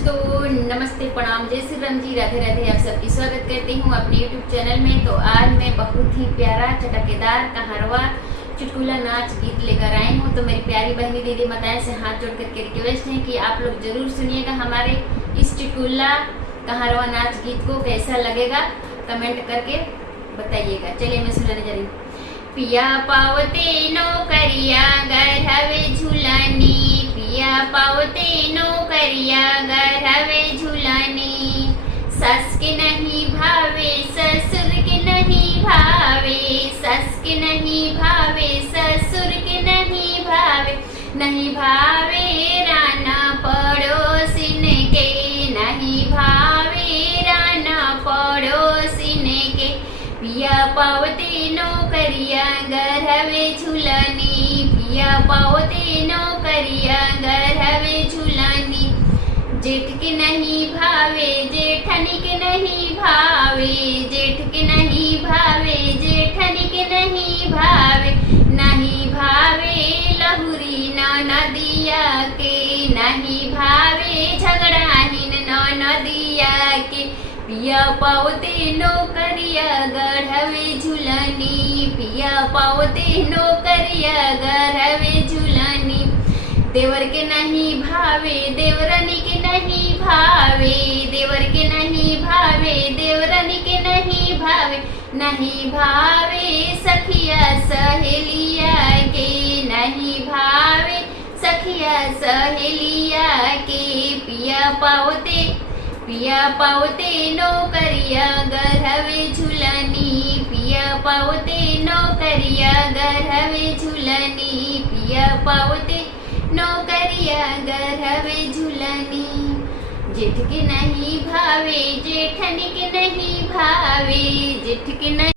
दोस्तों, नमस्ते, प्रणाम, जय श्री राम जी, राधे राधे। आप सबकी स्वागत करती हूँ अपने YouTube चैनल में। तो आज मैं बहुत ही प्यारा चटकेदार कहारवा चुटकुला नाच गीत लेकर आई हूँ। तो मेरी प्यारी बहनी दीदी माताएं से हाथ जोड़ करके रिक्वेस्ट है कि आप लोग जरूर सुनिएगा हमारे इस चुटकुला कहारवा नाच गीत को। कैसा लगेगा कमेंट करके बताइएगा। चलिए मैं सुनाने जा रही हूँ। पिया पावते नौकरिया गरहवे झूलानी, पिया पावते नौकरिया गरहवे झूलानी। सस के नहीं भावे ससुर के नहीं भावे, सस के नहीं भावे ससुर के नहीं भावे। नहीं भावे राना पड़ोसिन के, नहीं भावे राना पड़ोसिन के। पिया पावते नौकरिया गरहवे झूलानी, पिया पावते नौकरिया गरहवे झूलानी। जेठ के नहीं भावे जेठनी के नहीं भावे, जेठ के नहीं भावे जेठनी के नहीं भावे। नहीं भावे लहुरी नदिया के, नहीं भावे झगड़ाहीन नदिया के। पिया पावते नौकरिया गरहवे झूलानी, पिया पावते नौकरिया गरहवे झूलानी। देवर के नहीं भावे देवरानी के नहीं भावे, देवर के नहीं भावे देवरानी के नहीं भावे। नहीं भावे सखिया सहेलिया के, नहीं भावे सखिया सहेलिया के। पिया पावते नौकरिया गरहवे झूलानी, पिया पावते नौकरिया गरहवे झूलानी। पिया पावते नौकरिया गरहवे झूलानी। जेठ के नहीं भावे जेठनी के नहीं भावे, जेठ के नहीं